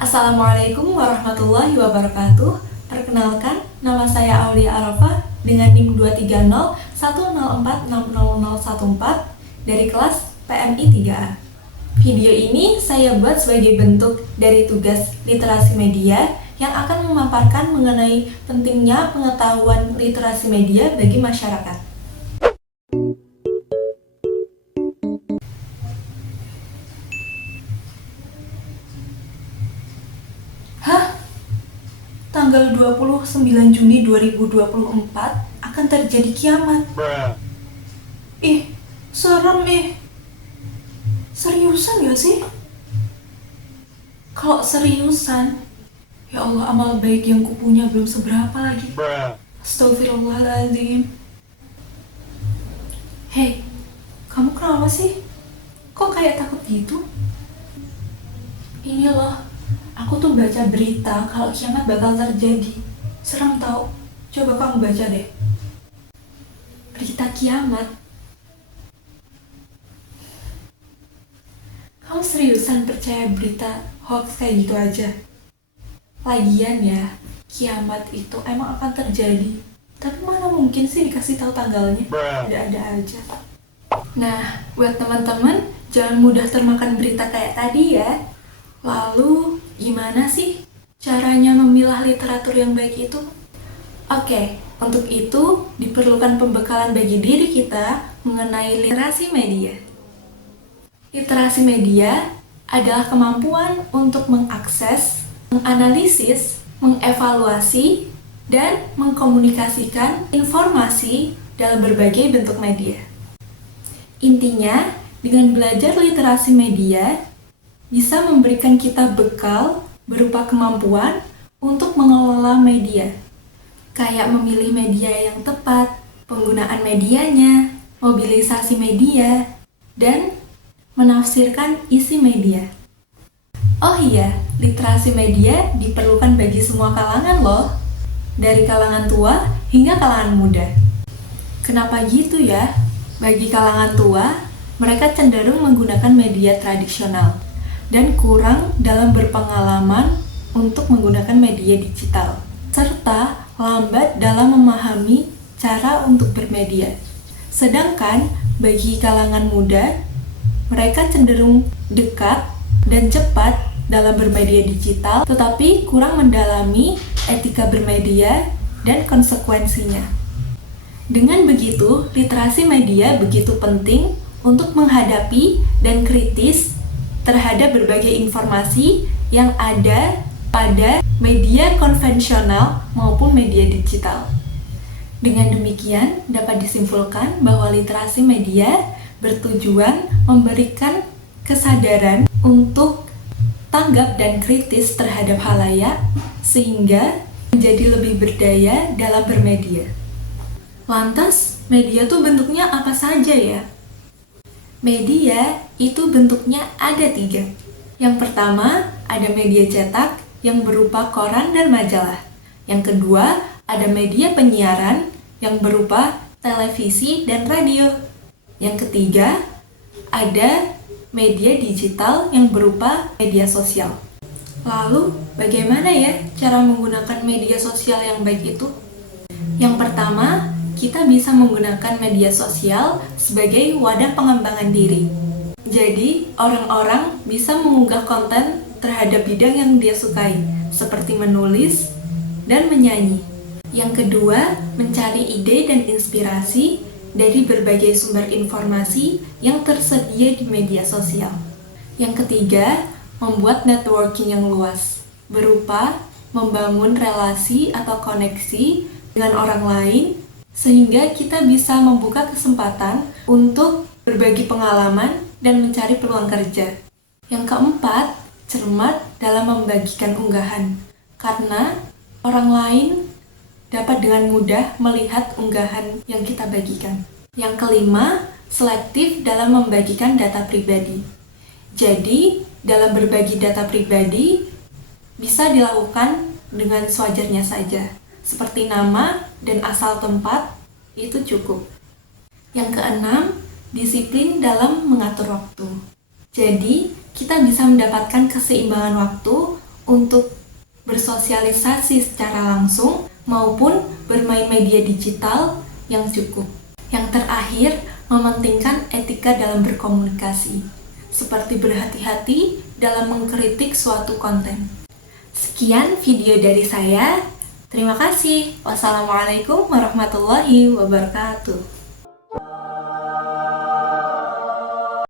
Assalamualaikum warahmatullahi wabarakatuh. Perkenalkan, nama saya Aulia Arafah dengan NIM 23010460014 dari kelas PMI 3A. Video ini saya buat sebagai bentuk dari tugas literasi media yang akan memaparkan mengenai pentingnya pengetahuan literasi media bagi masyarakat. Tanggal 29 Juni 2024 akan terjadi kiamat. Ih, serem ih. Seriusan gak sih? Kalau seriusan, ya Allah, amal baik yang kupunya belum seberapa lagi. Astagfirullahaladzim. Hei, kamu kenapa sih? Kok kayak takut gitu? Ini loh, aku tuh baca berita kalau kiamat bakal terjadi. Serem tau. Coba kamu baca deh. Berita kiamat. Kamu seriusan percaya berita hoax kayak gitu aja? Lagian ya, kiamat itu emang akan terjadi. Tapi mana mungkin sih dikasih tahu tanggalnya? Ada-ada aja. Nah, buat teman-teman, jangan mudah termakan berita kayak tadi ya. Lalu, gimana sih caranya memilah literatur yang baik itu? Oke, untuk itu diperlukan pembekalan bagi diri kita mengenai literasi media. Literasi media adalah kemampuan untuk mengakses, menganalisis, mengevaluasi, dan mengkomunikasikan informasi dalam berbagai bentuk media. Intinya, dengan belajar literasi media, bisa memberikan kita bekal berupa kemampuan untuk mengelola media, kayak memilih media yang tepat, penggunaan medianya, mobilisasi media, dan menafsirkan isi media. Oh iya, literasi media diperlukan bagi semua kalangan loh, dari kalangan tua hingga kalangan muda. Kenapa gitu ya? Bagi kalangan tua, mereka cenderung menggunakan media tradisional dan kurang dalam berpengalaman untuk menggunakan media digital, serta lambat dalam memahami cara untuk bermedia. Sedangkan bagi kalangan muda, mereka cenderung dekat dan cepat dalam bermedia digital, tetapi kurang mendalami etika bermedia dan konsekuensinya. Dengan begitu, literasi media begitu penting untuk menghadapi dan kritis terhadap berbagai informasi yang ada pada media konvensional maupun media digital. Dengan demikian, dapat disimpulkan bahwa literasi media bertujuan memberikan kesadaran untuk tanggap dan kritis terhadap khalayak sehingga menjadi lebih berdaya dalam bermedia. Lantas, media tuh bentuknya apa saja ya? Media itu bentuknya ada 3. Yang pertama, ada media cetak yang berupa koran dan majalah. Yang kedua, ada media penyiaran yang berupa televisi dan radio. Yang ketiga, ada media digital yang berupa media sosial. Lalu, bagaimana ya cara menggunakan media sosial yang baik itu? Yang pertama, kita bisa menggunakan media sosial sebagai wadah pengembangan diri. Jadi, orang-orang bisa mengunggah konten terhadap bidang yang dia sukai, seperti menulis dan menyanyi. Yang kedua, mencari ide dan inspirasi dari berbagai sumber informasi yang tersedia di media sosial. Yang ketiga, membuat networking yang luas, berupa membangun relasi atau koneksi dengan orang lain, sehingga kita bisa membuka kesempatan untuk berbagi pengalaman dan mencari peluang kerja. Yang keempat, cermat dalam membagikan unggahan, karena orang lain dapat dengan mudah melihat unggahan yang kita bagikan. Yang kelima, selektif dalam membagikan data pribadi. Jadi, dalam berbagi data pribadi bisa dilakukan dengan sewajarnya saja, seperti nama dan asal tempat itu cukup. Yang keenam, disiplin dalam mengatur waktu. Jadi, kita bisa mendapatkan keseimbangan waktu untuk bersosialisasi secara langsung maupun bermain media digital yang cukup. Yang terakhir, mementingkan etika dalam berkomunikasi, seperti berhati-hati dalam mengkritik suatu konten. Sekian video dari saya. Terima kasih. Wassalamualaikum warahmatullahi wabarakatuh.